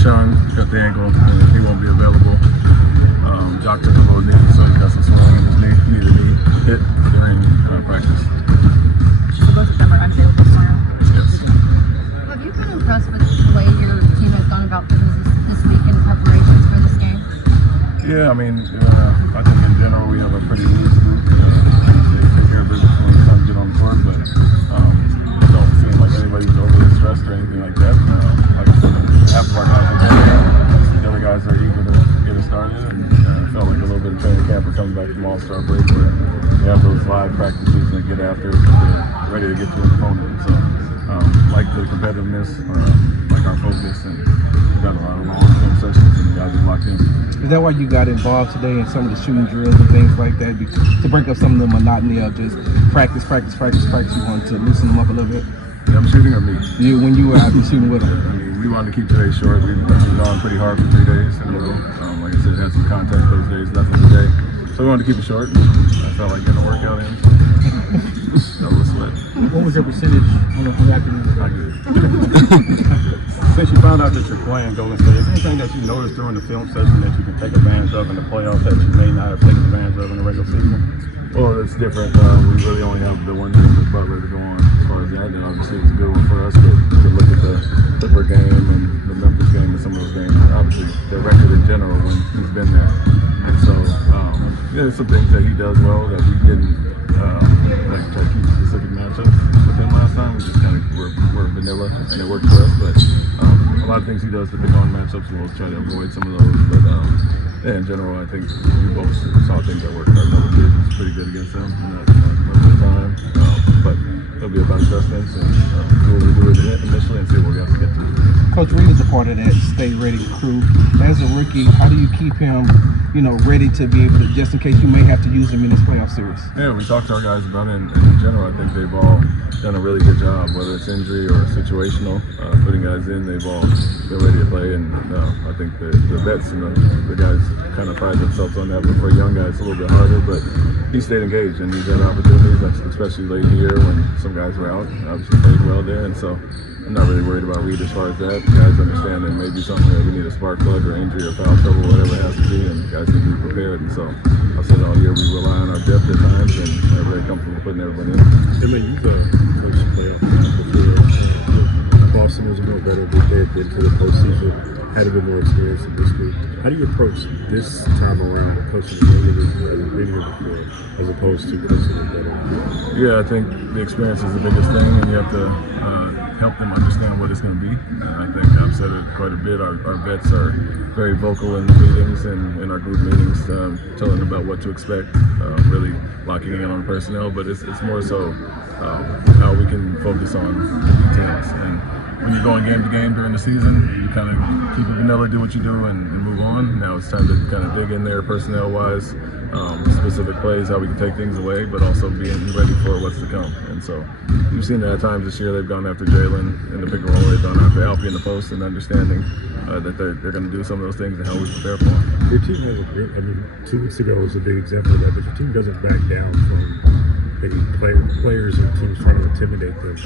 Sean got the ankle, and he won't be available. Jock took a low knee, so he got some swelling in his knee, needed knee hit during practice. So both of them are unavailable tomorrow? Yes. Have you been impressed with the way your team has gone about business this week in preparations for this game? Yeah, I mean, I think in general we have a pretty loose group. They take care of business when it's time to get on the court, but it don't seem like anybody's overly stressed or anything like that. Like I said, half of our guys are there. The other guys are eager to get it started, and it felt like a little bit of training camp for coming back from All-Star break where we have those live practices and get after it, they're ready to get to an opponent. So, like the competitiveness, like our focus, and we've got a lot of long film sessions and the guys are locked in. Is that why you got involved today in some of the shooting drills and things like that, to break up some of the monotony of just practice? You wanted to loosen them up a little bit? Yeah, I'm shooting or me? When you were out there shooting with them? I mean, we wanted to keep today short. We've gone pretty hard for 3 days in a row. Like I said, had some contact those days, nothing today. So we wanted to keep it short. I felt like getting a workout in. No sweat. What was your percentage on the afternoon? Not good. Since you found out that you're playing Golden State, is there anything that you noticed during the film session that you can take advantage of in the playoffs that you may not have taken advantage of in the regular season? Well, it's different. We really only have the one game with Butler to go on as far as that, and obviously it's a good one for us. But to look at the Clipper game and the Memphis game and some of those games, obviously their record in general when he's been there. And so, there's some things that he does well that we didn't like try to keep specific matchups with him last time. We just kind of were vanilla, and it worked for us. But a lot of things he does to pick on matchups, we'll try to avoid some of those. But yeah, in general, I think we both saw things that worked. Our number 2 is pretty good against them in that most of the time. But it'll be about adjustments and do what we do initially and see what we have to get to. Coach Reed is a part of that stay ready crew. As a rookie, how do you keep him, ready to be able to, just in case you may have to use him in this playoff series? Yeah, we talked to our guys about it, and in general, I think they've all done a really good job, whether it's injury or situational, putting guys in, they've all been ready to play, and I think the vets and the guys kind of pride themselves on that, but for a young guy, it's a little bit harder, but he stayed engaged, and he's had opportunities, especially late in the year when some guys were out, obviously played well there, and so I'm not really worried about Reed as far as that. Guys understand there may be something that we need a spark plug or injury or foul trouble, whatever it has to be, and guys need to be prepared. And so I've said all year we rely on our depth at times, and we're very comfortable putting everybody in. Ime, you've coached playoff before. Boston was a more better than they had been to the postseason, had a bit more experience in this group. How do you approach this time around of coaching the game before, as opposed to coaching it better? Yeah, I think the experience is the biggest thing, and you have to help them understand what it's going to be. I think I've said it quite a bit. Our vets are very vocal in the meetings and in our group meetings, telling about what to expect, really locking in on personnel. But it's more so how we can focus on the details. And when you're going game to game during the season, you kind of keep it vanilla, do what you do, and move on. Now it's time to kind of dig in there personnel-wise, specific plays, how we can take things away, but also being ready for what's to come. And so you've seen that at times this year. They've gone after Jalen in the pick and roll. They've gone after Alperen in the post, and understanding that they're going to do some of those things and how we prepare for them. Your team has a great, 2 weeks ago was a big example of that, but your team doesn't back down from maybe players and teams trying to intimidate them.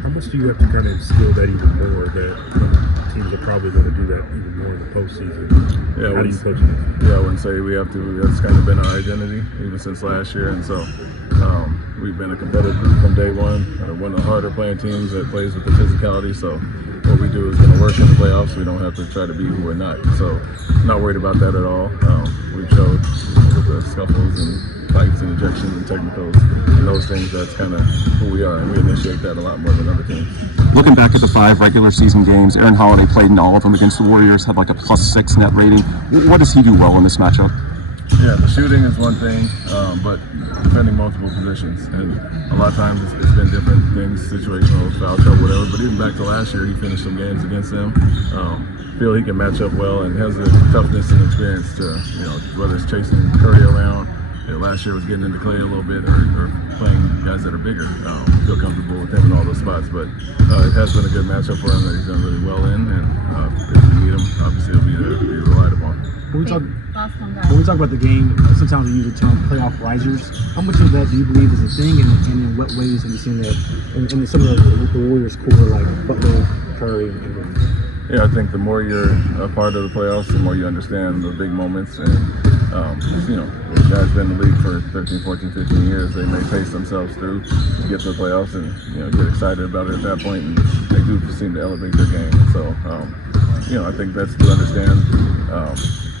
How much do you have to kind of instill that even more, that teams are probably going to do that even more in the postseason? Yeah, how do you coach it? Yeah, I wouldn't say we have to. That's kind of been our identity even since last year, and so we've been a competitive group from day one. One of the harder playing teams that plays with the physicality, so what we do is going to work in the playoffs. We don't have to try to be who we're not, so I'm not worried about that at all. We've showed with the scuffles and fights and ejections and technicals and those things, that's kind of who we are, and we initiate that a lot more than other teams. Looking back at the 5 regular season games, Aaron Holiday played in all of them against the Warriors, had like a +6 net rating. What does he do well in this matchup? Yeah, the shooting is one thing, but defending multiple positions, and a lot of times it's been different things, situational, foul trouble, whatever, but even back to last year, he finished some games against them. Feel he can match up well and has the toughness and experience to, whether it's chasing Curry around. Last year was getting into Clay a little bit, or playing guys that are bigger. Feel comfortable with him in all those spots, but it has been a good matchup for him that he's done really well in, and if we need him, obviously he'll be there to be relied upon. When we talk about the game, sometimes we use the term playoff risers. How much of that do you believe is a thing, and in what ways have you seen that in some of the Warriors' core, like Butler, Curry, and Yeah, I think the more you're a part of the playoffs, the more you understand the big moments. And, you know, the guys been in the league for 13, 14, 15 years. They may pace themselves through to get to the playoffs and, you know, get excited about it at that point. And they do seem to elevate their game. And so, you know, I think vets do understand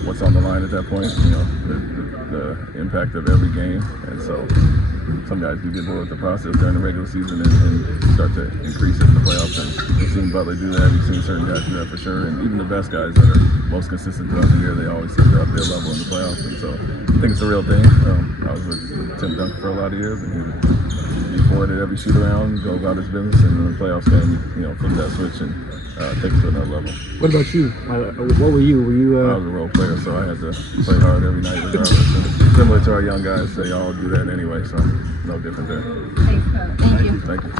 what's on the line at that point, you know, the impact of every game. And so some guys do get bored with the process during the regular season and start to increase it in the playoffs. And you've seen Butler do that. You've seen certain guys do that for sure. And even the best guys that are most consistent throughout the year, they always seem to up their level in the playoffs. And so I think it's a real thing. I was with Tim Duncan for a lot of years, and he would be bored at every shoot around, go about his business, and in the playoffs game, you know, flip that switch and take it to another level. What about you? What were you? Were you? I was a role player, so I had to play hard every night regardless. And similar to our young guys, they all do that anyway, so no different there. Thanks, Coach. Thank you. Thank you.